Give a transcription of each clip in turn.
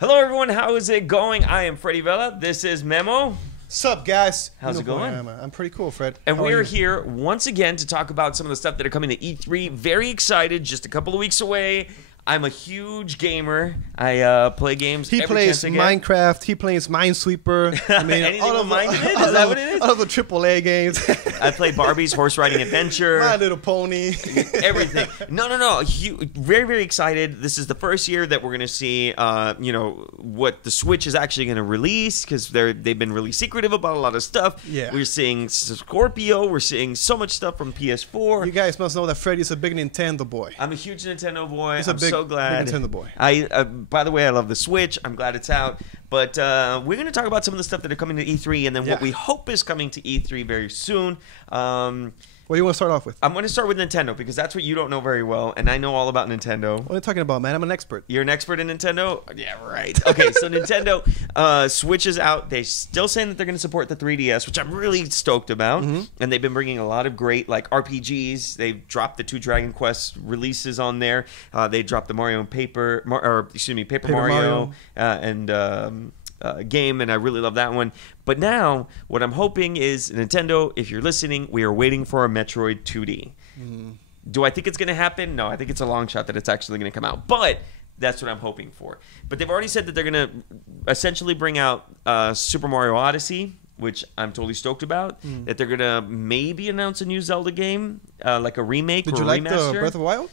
Hello, everyone. How is it going? I am Freddy Vela. This is Memo. Sup, guys? How's it going? I'm pretty cool, Fred. And we are here once again to talk about some of the stuff that are coming to E3. Very excited. Just a couple of weeks away. I'm a huge gamer. I play games. He plays Minecraft. He plays Minesweeper. I mean, anything with mine in it? Is that what it is? All of the AAA games. I play Barbie's Horse Riding Adventure. My Little Pony. Everything. No. Very, very excited. This is the first year that we're going to see, what the Switch is actually going to release, because they've been really secretive about a lot of stuff. Yeah. We're seeing Scorpio. We're seeing so much stuff from PS4. You guys must know that Freddy's a big Nintendo boy. I'm a huge Nintendo boy. He's so glad. Big Nintendo boy. By the way, I love the Switch. I'm glad it's out. But we're going to talk about some of the stuff that are coming to E3 and then what we hope is coming to E3 very soon. What do you want to start off with? I'm going to start with Nintendo because that's what you don't know very well, and I know all about Nintendo. What are you talking about, man? I'm an expert. You're an expert in Nintendo? Yeah, right. Okay, so Nintendo Switch is out. They're still saying that they're going to support the 3DS, which I'm really stoked about. And they've been bringing a lot of great RPGs. They've dropped the 2 Dragon Quest releases on there. They dropped the Paper Mario. Game, and I really love that one. But now, what I'm hoping is, Nintendo, if you're listening, we are waiting for a Metroid 2D. Do I think it's going to happen? No, I think it's a long shot that it's actually going to come out. But that's what I'm hoping for. But they've already said that they're going to essentially bring out Super Mario Odyssey, which I'm totally stoked about. That they're going to maybe announce a new Zelda game, like a remake or a remaster. Did you like the Breath of the Wild?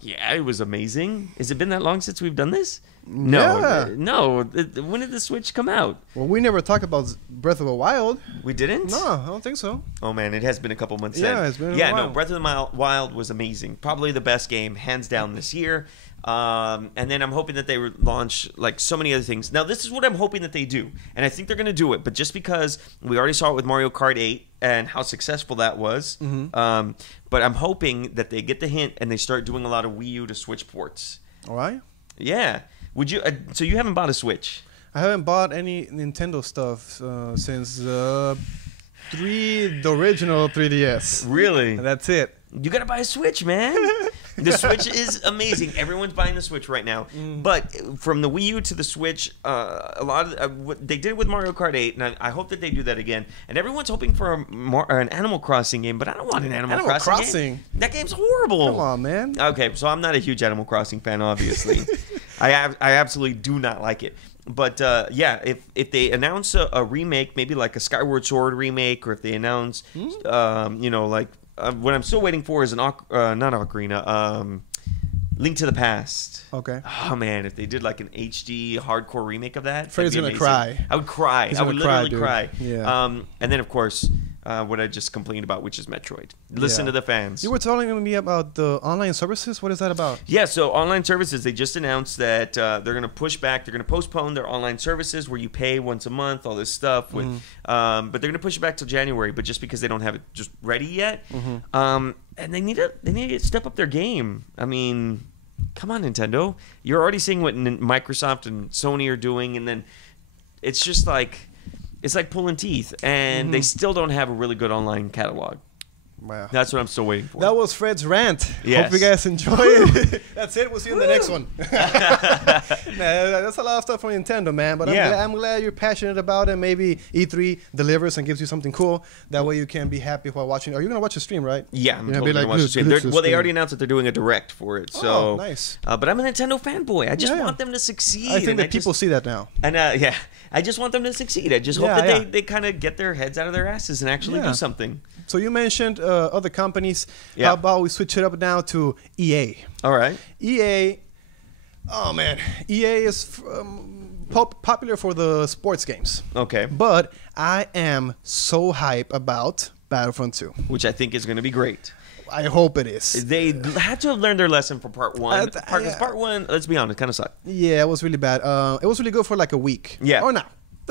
Yeah, it was amazing. Has it been that long since we've done this? No. When did the Switch come out? Well, we never talked about Breath of the Wild. We didn't? No, I don't think so. Oh, man, it has been a couple months Yeah, it's been a while. No, Breath of the Wild was amazing. Probably the best game, hands down, this year. And then I'm hoping that they launch so many other things. Now, this is what I'm hoping that they do. And I think they're going to do it. But just because we already saw it with Mario Kart 8 and how successful that was. But I'm hoping that they get the hint and they start doing a lot of Wii U to Switch ports. All right. Yeah. Would you? So you haven't bought a Switch? I haven't bought any Nintendo stuff since the original 3DS. Really? And that's it. You gotta buy a Switch, man. The Switch is amazing. Everyone's buying the Switch right now. But from the Wii U to the Switch, a lot of what they did with Mario Kart 8, and I hope that they do that again. And everyone's hoping for an Animal Crossing game, but I don't want an Animal Crossing game. That game's horrible. Come on, man. Okay, so I'm not a huge Animal Crossing fan, obviously. I absolutely do not like it. But yeah, if they announce a remake, maybe like a Skyward Sword remake, or if they announce, what I'm still waiting for is not Ocarina, Link to the Past. Okay. Oh man, if they did like an HD hardcore remake of that, Freddy's gonna cry. I would cry. I would literally cry. Yeah. And then of course, what I just complained about, which is Metroid. Listen to the fans. You were telling me about the online services. What is that about? Yeah, so online services, they just announced that they're going to push back. They're going to postpone their online services where you pay once a month, all this stuff. But they're going to push it back till January, but just because they don't have it just ready yet. And they need to step up their game. I mean, come on, Nintendo. You're already seeing what Microsoft and Sony are doing, and then it's just like... It's like pulling teeth, and they still don't have a really good online catalog. Wow. That's what I'm still waiting for. That was Fred's rant. Yes. Hope you guys enjoy it. That's it. We'll see you in the next one. That's a lot of stuff from Nintendo, man. But I'm glad you're passionate about it. Maybe E3 delivers and gives you something cool. That way you can be happy while watching. Are you going to watch the stream, right? Yeah, I'm totally going to watch the stream. Well, they already announced that they're doing a direct for it. So, oh, nice. But I'm a Nintendo fanboy. I just want them to succeed. I think that people see that now. And I just want them to succeed. I just hope that they kind of get their heads out of their asses and actually do something. So you mentioned other companies. Yeah. How about we switch it up now to EA? All right. EA, oh man, EA is popular for the sports games. Okay. But I am so hype about Battlefront 2. Which I think is going to be great. I hope it is. They had to have learned their lesson from part one. Part one, let's be honest, kind of sucked. Yeah, it was really bad. It was really good for like a week. Yeah. Or not.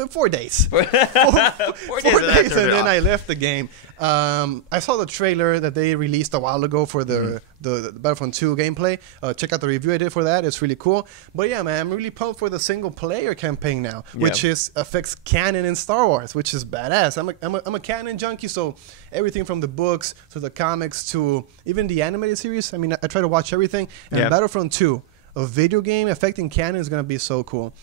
4 days. 4 days, and then I left the game. I saw the trailer that they released a while ago for the Battlefront 2 gameplay. Check out the review I did for that. It's really cool. But yeah, man, I'm really pumped for the single-player campaign now, which affects canon in Star Wars, which is badass. I'm a canon junkie, so everything from the books to the comics to even the animated series. I mean, I try to watch everything. And Battlefront 2, a video game affecting canon is going to be so cool.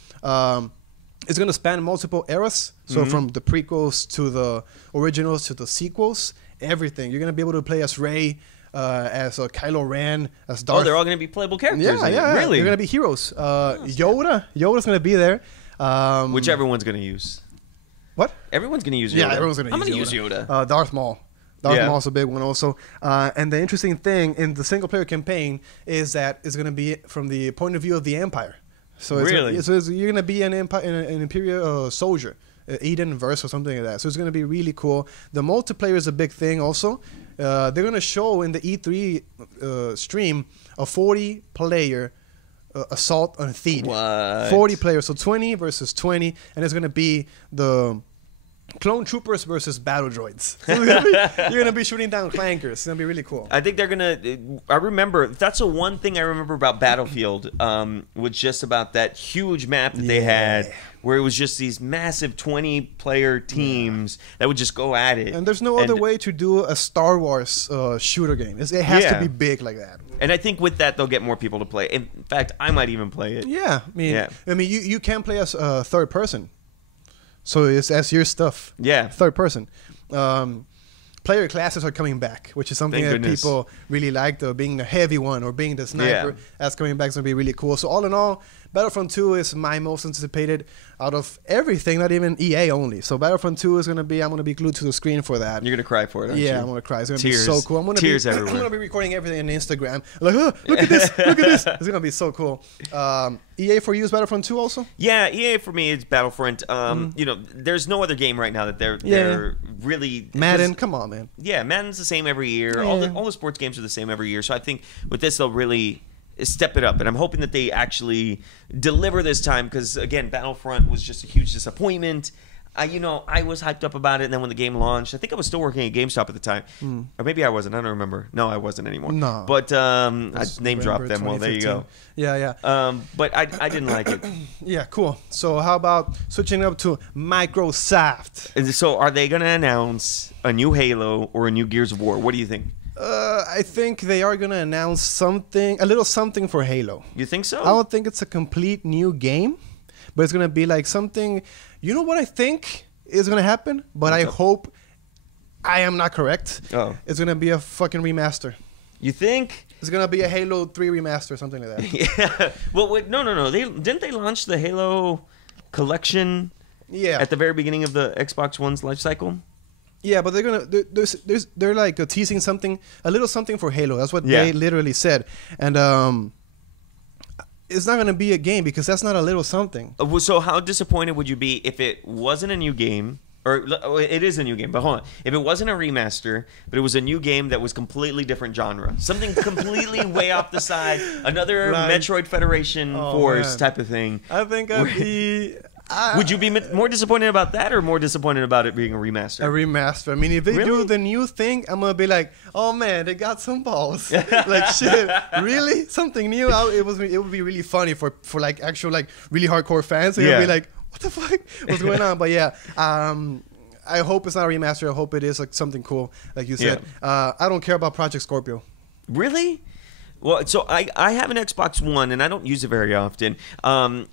It's going to span multiple eras. So from the prequels to the originals to the sequels, everything. You're going to be able to play as Rey, as Kylo Ren, as Darth. Oh, they're all going to be playable characters. Yeah. Really? They're going to be heroes. Yoda's going to be there. Which everyone's going to use. What? Everyone's going to use Yoda. Yeah, everyone's going to use Yoda. I'm going to use Yoda. Darth Maul. Darth Maul's a big one also. And the interesting thing in the single-player campaign is that it's going to be from the point of view of the Empire. So really? You're going to be an Imperial soldier, Eden verse or something like that. So it's going to be really cool. The multiplayer is a big thing also. They're going to show in the E3 stream a 40-player assault on Theed. What? 40 players, so 20 versus 20, and it's going to be the clone troopers versus battle droids. So you're gonna be shooting down clankers. It's gonna be really cool. I think they're gonna. I remember that's the one thing I remember about Battlefield. Was just about that huge map that they had, where it was just these massive 20-player teams that would just go at it. And there's no other way to do a Star Wars shooter game. It has to be big like that. And I think with that they'll get more people to play. In fact, I might even play it. Yeah, I mean, you can play as third person. So that's your stuff. Yeah. Third person. Player classes are coming back, which is something that people really like, being the heavy one or being the sniper. That's coming back. It's going to be really cool. So all in all, Battlefront 2 is my most anticipated out of everything, not even EA only. So Battlefront 2 is going to be, I'm going to be glued to the screen for that. You're going to cry for it, aren't you? Yeah, I'm going to cry. It's going to be so cool. I'm going to be recording everything on Instagram. Like, oh, look at this, look at this. It's going to be so cool. EA for you is Battlefront 2 also? Yeah, EA for me is Battlefront. You know, there's no other game right now that they're really... Madden, come on, man. Yeah, Madden's the same every year. Yeah. All the sports games are the same every year. So I think with this, they'll really step it up. And I'm hoping that they actually deliver this time because, again, Battlefront was just a huge disappointment. I was hyped up about it, and then when the game launched, I think I was still working at GameStop at the time. Or maybe I wasn't. I don't remember. No, I wasn't anymore. No. But I name-dropped them. Well, there you go. Yeah. But I didn't like it. Yeah, cool. So how about switching up to Microsoft? So are they going to announce a new Halo or a new Gears of War? What do you think? I think they are going to announce a little something for Halo. You think so? I don't think it's a complete new game, but it's going to be like something... You know what I think is going to happen? But I hope I am not correct. Oh. It's going to be a fucking remaster. You think? It's going to be a Halo 3 remaster or something like that. Yeah. Well, wait, no. Didn't they launch the Halo collection at the very beginning of the Xbox One's life cycle? Yeah, but they're like teasing something, a little something for Halo. That's what they literally said. And it's not going to be a game because that's not a little something. So how disappointed would you be if it wasn't a new game? Or it is a new game, but hold on. If it wasn't a remaster, but it was a new game that was completely different genre. Something completely way off the side. Another Metroid Federation Force type of thing. I think I'd be... Would you be more disappointed about that or more disappointed about it being a remaster? A remaster. I mean, if they do the new thing, I'm going to be like, oh, man, they got some balls. Like, shit, really? Something new? It would be really funny for like, actual, like, really hardcore fans. So you'll be like, what the fuck? What's going on? But, yeah, I hope it's not a remaster. I hope it is, like, something cool, like you said. I don't care about Project Scorpio. Really? Well, so I have an Xbox One and I don't use it very often. I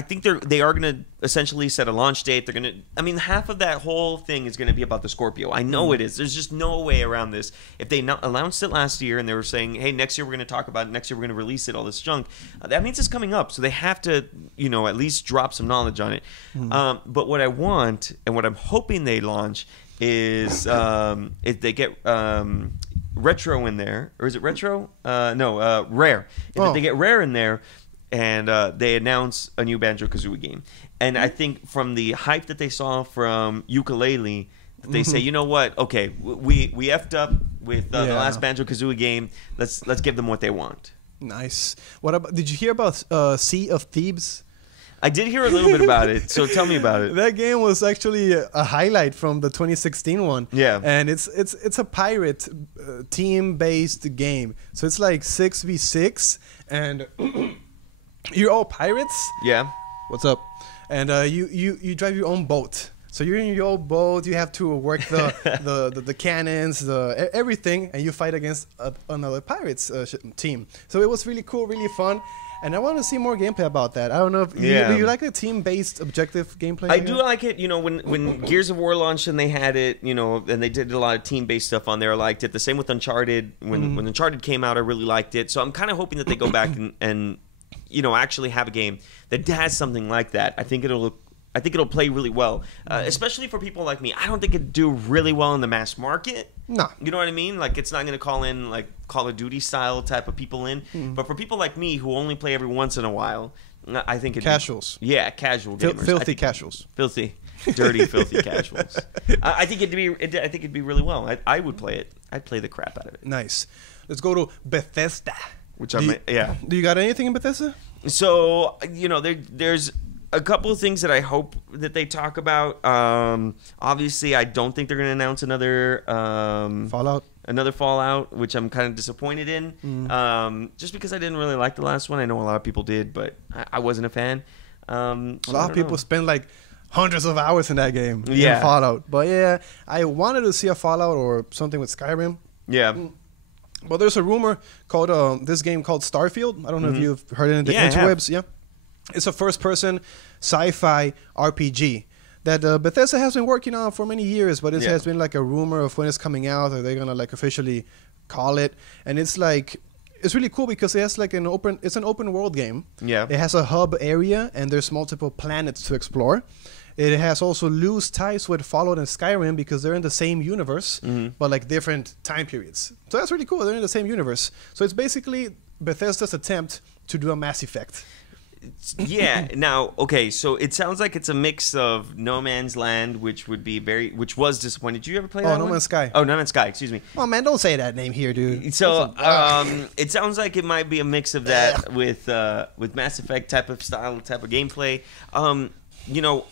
think they are going to essentially set a launch date. They're going to. I mean, half of that whole thing is going to be about the Scorpio. I know it is. There's just no way around this. If they announced it last year and they were saying, "Hey, next year we're going to talk about it. Next year we're going to release it," all this junk. That means it's coming up. So they have to, at least drop some knowledge on it. But what I want and what I'm hoping they launch is if they get. Retro in there, or is it Retro? Rare. If they get Rare in there, and they announce a new BanjoKazooie game, and I think from the hype that they saw from Yooka-Laylee, they say, you know what? Okay, we effed up with the last BanjoKazooie game. Let's give them what they want. Nice. What about? Did you hear about Sea of Thieves? I did hear a little bit about it, so tell me about it. That game was actually a highlight from the 2016 one. Yeah. And it's a pirate team-based game. So it's like 6v6, and you're all pirates. Yeah. What's up? And you drive your own boat. So you're in your old boat. You have to work the cannons, everything, and you fight against another pirates team. So it was really cool, really fun. And I want to see more gameplay about that. I don't know if do you like the team-based objective gameplay? I do like it. You know, when Gears of War launched and they had it, you know, and they did a lot of team-based stuff on there, I liked it. The same with Uncharted. When Uncharted came out, I really liked it. So I'm kind of hoping that they go back and you know, actually have a game that has something like that. I think it'll play really well, especially for people like me. I don't think it'd do really well in the mass market. No. You know what I mean? Like, it's not going to call in, like, Call of Duty style type of people in. But for people like me who only play every once in a while, I think it'd casuals. Casual gamers. Filthy casuals. Filthy. Dirty, filthy casuals. I think it'd be really well. I would play it. I'd play the crap out of it. Nice. Let's go to Bethesda. Do you got anything in Bethesda? So, you know, there's a couple of things that I hope that they talk about. Obviously, I don't think they're going to announce another Fallout, which I'm kind of disappointed in. Just because I didn't really like the last one. I know a lot of people did, but I wasn't a fan. A lot of people spend like hundreds of hours in that game. In Fallout. But yeah, I wanted to see a Fallout or something with Skyrim. Yeah. But there's a rumor called this game called Starfield. I don't know if you've heard it in the interwebs. Yeah. It's a first-person sci-fi RPG that Bethesda has been working on for many years, but it has been like a rumor of when it's coming out, or they're gonna like officially call it. And it's like, it's really cool because it has like an open world game. Yeah. It has a hub area and there's multiple planets to explore. It has also loose ties with Fallout and Skyrim because they're in the same universe, but like different time periods. So that's really cool. They're in the same universe. So it's basically Bethesda's attempt to do a Mass Effect. Yeah. Now, okay, so it sounds like it's a mix of No Man's Land, which was disappointing. Did you ever play that one? No Man's Sky. Oh, No Man's Sky. Excuse me. Oh man, don't say that name here, dude. So, it sounds like it might be a mix of that with Mass Effect type of gameplay. You know,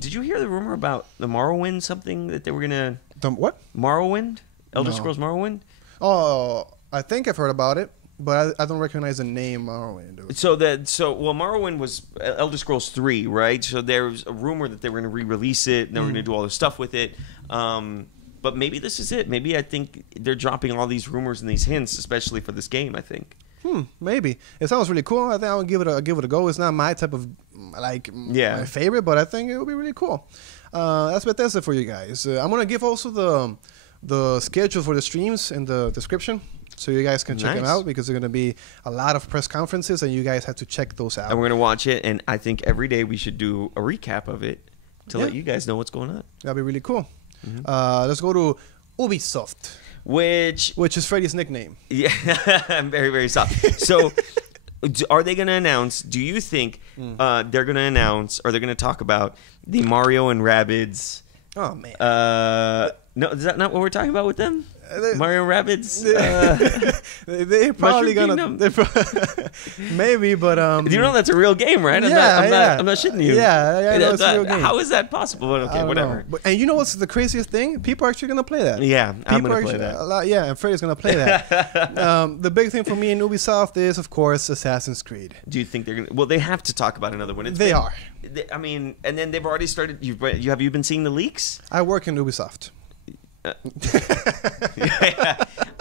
did you hear the rumor about the Morrowind? Something that they were gonna what? Morrowind? Elder Scrolls Morrowind? Oh, I think I've heard about it. But I don't recognize the name Morrowind. Morrowind was Elder Scrolls 3, right? So there was a rumor that they were going to re-release it, and they were going to do all this stuff with it. But maybe this is it. Maybe I think they're dropping all these rumors and these hints, especially for this game, I think. Maybe. It sounds really cool. I think I'll give it a go. It's not my type of, my favorite, but I think it will be really cool. That's Bethesda for you guys. I'm going to give also the schedule for the streams in the description. So you guys can check them out because there's going to be a lot of press conferences and you guys have to check those out. And we're going to watch it, and I think every day we should do a recap of it to let you guys know what's going on. That'd be really cool. Let's go to Ubisoft. Which is Freddy's nickname. Yeah, I'm very, very soft. So are they going to announce, do you think they're going to announce or they're going to talk about the Mario and Rabbids? Oh, man. No, is that not what we're talking about with them? Mario Rabbids? They're probably gonna maybe, but you know that's a real game, right? I'm not shitting you. Yeah, I know it's a real game. How is that possible? But okay, whatever. And you know what's the craziest thing? People are actually gonna play that. Yeah, I'm gonna play that. And Freddy's gonna play that. The big thing for me in Ubisoft is, of course, Assassin's Creed. Do you think they're gonna? Well, they have to talk about another one. They are. I mean, and then they've already started. Have you been seeing the leaks? I work in Ubisoft.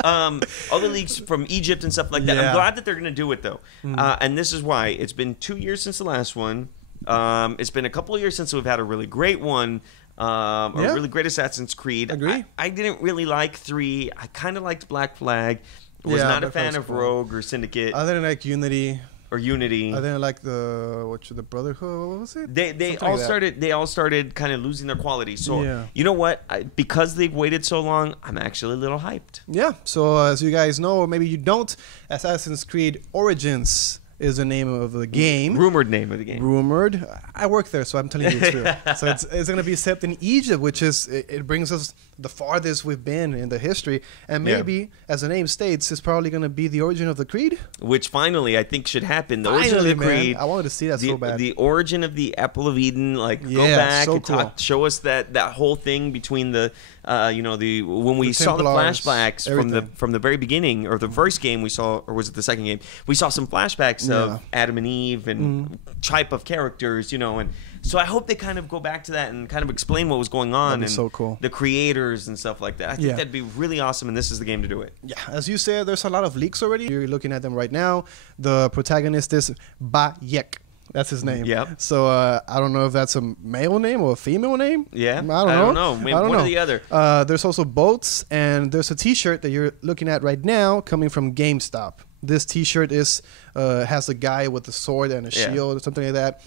All the leaks from Egypt and stuff like that. I'm glad that they're going to do it though, and this is why. It's been 2 years since the last one. It's been a couple of years since we've had a really great one, a really great Assassin's Creed. Agree. I didn't really like 3. I kind of liked Black Flag. Was not a fan of Rogue or Syndicate. I didn't like Unity. Or Unity. I didn't like the Brotherhood. What was it? They all started kind of losing their quality. So you know what? Because they've waited so long, I'm actually a little hyped. Yeah. So as you guys know, or maybe you don't, Assassin's Creed Origins is the name of the game. Rumored name of the game. Rumored. I work there, so I'm telling you it's true. So it's going to be set in Egypt, which is it brings us the farthest we've been in the history, and maybe, as the name states, it's probably going to be the origin of the Creed, which finally I think should happen. The origin of the Creed. I wanted to see that so bad. The origin of the Apple of Eden, like go back and cool. Show us that whole thing between the when we saw the flashbacks from the very beginning, or the first game we saw, or was it the second game? We saw some flashbacks of Adam and Eve and type of characters, and so I hope they kind of go back to that and kind of explain what was going on and so cool. The creators and stuff like that. I think that'd be really awesome, and this is the game to do it. Yeah, as you said, there's a lot of leaks already. You're looking at them right now. The protagonist is Bayek. That's his name. Yep. So I don't know if that's a male name or a female name. Yeah. I don't know. Maybe one or the other. There's also boats, and there's a T-shirt that you're looking at right now coming from GameStop. This T-shirt has a guy with a sword and a shield or something like that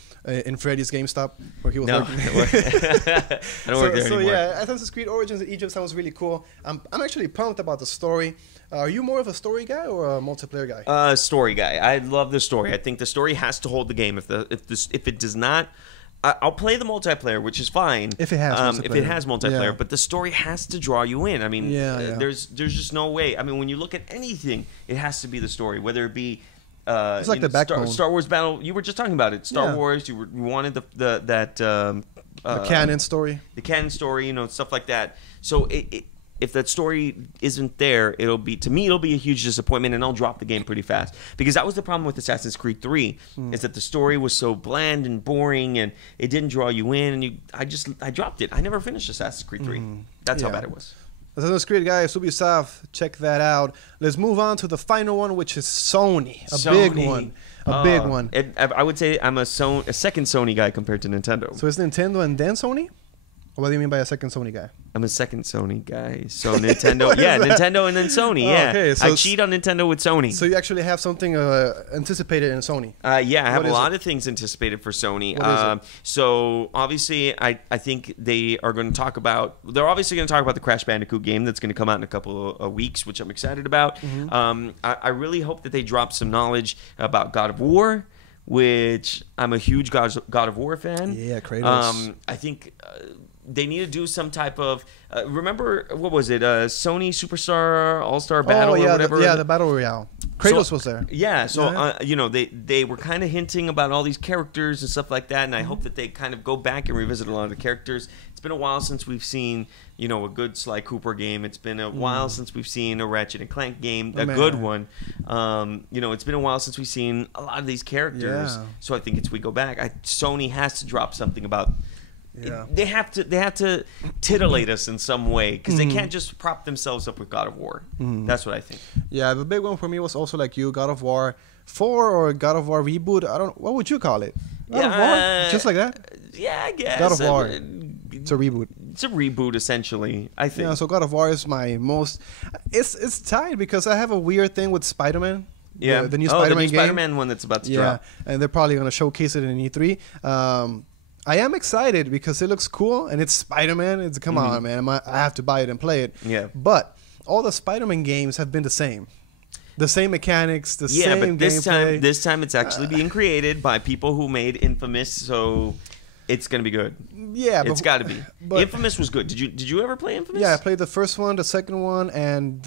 in Freddy's GameStop where he was working. I don't work there anymore. So yeah, Assassin's Creed Origins in Egypt sounds really cool. I'm actually pumped about the story. Are you more of a story guy or a multiplayer guy? Story guy. I love the story. I think the story has to hold the game. If it does not, I'll play the multiplayer, which is fine. If it has multiplayer. If it has multiplayer, but the story has to draw you in. I mean, there's just no way. I mean, when you look at anything, it has to be the story, whether it be it's like the backbone. Star Wars Battle. You were just talking about it. Star Wars. You wanted the canon story. The canon story, stuff like that. So if that story isn't there, it'll be a huge disappointment, and I'll drop the game pretty fast, because that was the problem with Assassin's Creed 3 is that the story was so bland and boring, and it didn't draw you in, and I dropped it. I never finished Assassin's Creed 3. That's how bad it was. Assassin's Creed, guys, Ubisoft, check that out. Let's move on to the final one, which is Sony. Big one. Big one. I would say I'm a second Sony guy compared to Nintendo. So it's Nintendo and then Sony? Or what do you mean by a second Sony guy? I'm a second Sony guy. So Nintendo, Nintendo and then Sony. Okay, so I cheat on Nintendo with Sony. So you actually have something anticipated in Sony? I have a lot of things anticipated for Sony. So obviously, I think they're obviously going to talk about the Crash Bandicoot game that's going to come out in a couple of weeks, which I'm excited about. I really hope that they drop some knowledge about God of War, which I'm a huge God of War fan. Yeah, Kratos. I think they need to do some type of remember, what was it, Sony Superstar All-Star Battle or whatever? The Battle Royale. Kratos was there. Yeah, so they were kind of hinting about all these characters and stuff like that, and I hope that they kind of go back and revisit a lot of the characters. It's been a while since we've seen a good Sly Cooper game. It's been a while since we've seen a Ratchet and Clank game, good one. It's been a while since we've seen a lot of these characters. Yeah. So I think we go back. Sony has to drop something about. Yeah. They have to titillate us in some way, because they can't just prop themselves up with God of War. That's what I think. Yeah, the big one for me was also like you, God of War 4 or God of War reboot. What would you call it? God of War? Just like that? Yeah, I guess. God of War. It's a reboot. It's a reboot, essentially, I think. Yeah, so God of War is my most. It's tied because I have a weird thing with SpiderMan. Yeah, the new SpiderMan game. SpiderMan one that's about to drop. And they're probably going to showcase it in E3. I am excited because it looks cool and it's Spider-Man. Come on, man. I have to buy it and play it. Yeah. But all the Spider-Man games have been the same. The same mechanics, the same gameplay. This time it's actually being created by people who made Infamous, so it's going to be good. Yeah. It's got to be. Infamous was good. Did you ever play Infamous? Yeah, I played the first one, the second one, and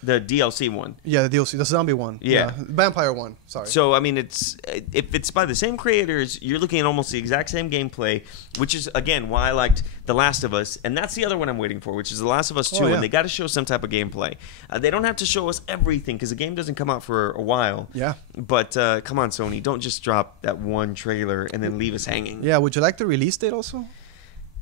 the DLC one. Yeah, the DLC, the zombie one. Yeah. Vampire one, sorry. So, I mean, if it's by the same creators, you're looking at almost the exact same gameplay, which is, again, why I liked The Last of Us. And that's the other one I'm waiting for, which is The Last of Us 2. And they got to show some type of gameplay. They don't have to show us everything, because the game doesn't come out for a while. Yeah. But come on, Sony. Don't just drop that one trailer and then leave us hanging. Yeah, would you like the release date also?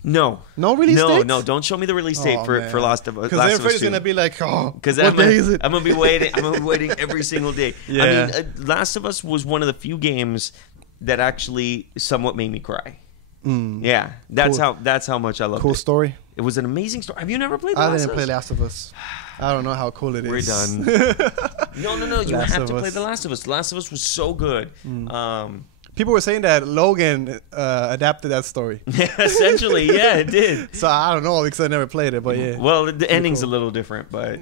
No. No release date? No, don't show me the release date for Last of Us. Because everybody's going to be like, what day is it? I'm going to be waiting. I'm going to be waiting every single day. Yeah. I mean, Last of Us was one of the few games that actually somewhat made me cry. Yeah, that's how much I loved it. Cool story. It was an amazing story. Have you never played Last of Us? I didn't play Last of Us. I don't know how cool it is. We're done. No. You have to play The Last of Us. The Last of Us was so good. People were saying that Logan adapted that story. Essentially, yeah, it did. So I don't know because I never played it, but yeah. Well, the ending's a little different, but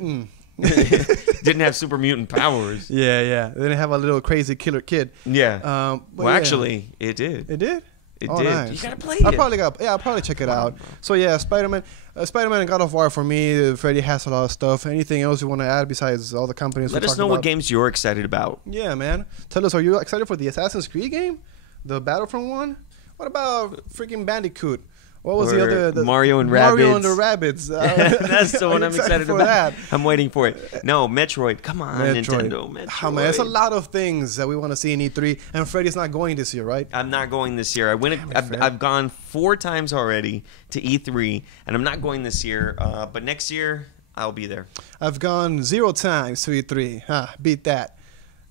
didn't have super mutant powers. Yeah. They didn't have a little crazy killer kid. Yeah. Actually, it did. It did? It did. Nice. You gotta play it. I'll probably check it out. So yeah, Spider-Man and God of War for me. Freddy has a lot of stuff. Anything else you want to add besides all the companies? Let us know what games you're excited about. Yeah, man. Tell us, are you excited for the Assassin's Creed game, the Battlefront one? What about freaking Bandicoot? What was the other? Mario and Rabbids. Mario and the Rabbids. That's the one I'm excited about. That? I'm waiting for it. No, Metroid. Come on, Nintendo. Metroid. Oh, man, there's a lot of things that we want to see in E3, and Freddy's not going this year, right? I'm not going this year. I've gone 4 times already to E3, and I'm not going this year. But next year, I'll be there. I've gone 0 times to E3. Beat that.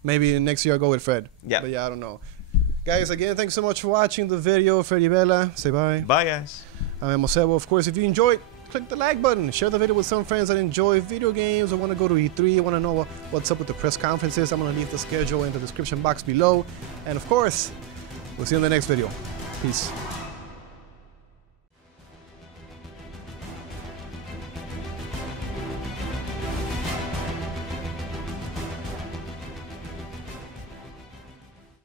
Maybe next year I'll go with Fred. Yeah. But yeah, I don't know. Guys, again, thanks so much for watching the video. Freddy Bella, say bye. Bye, guys. I'm Mosebo. Of course, if you enjoyed, click the like button. Share the video with some friends that enjoy video games or want to go to E3. Want to know what's up with the press conferences. I'm going to leave the schedule in the description box below. And of course, we'll see you in the next video. Peace.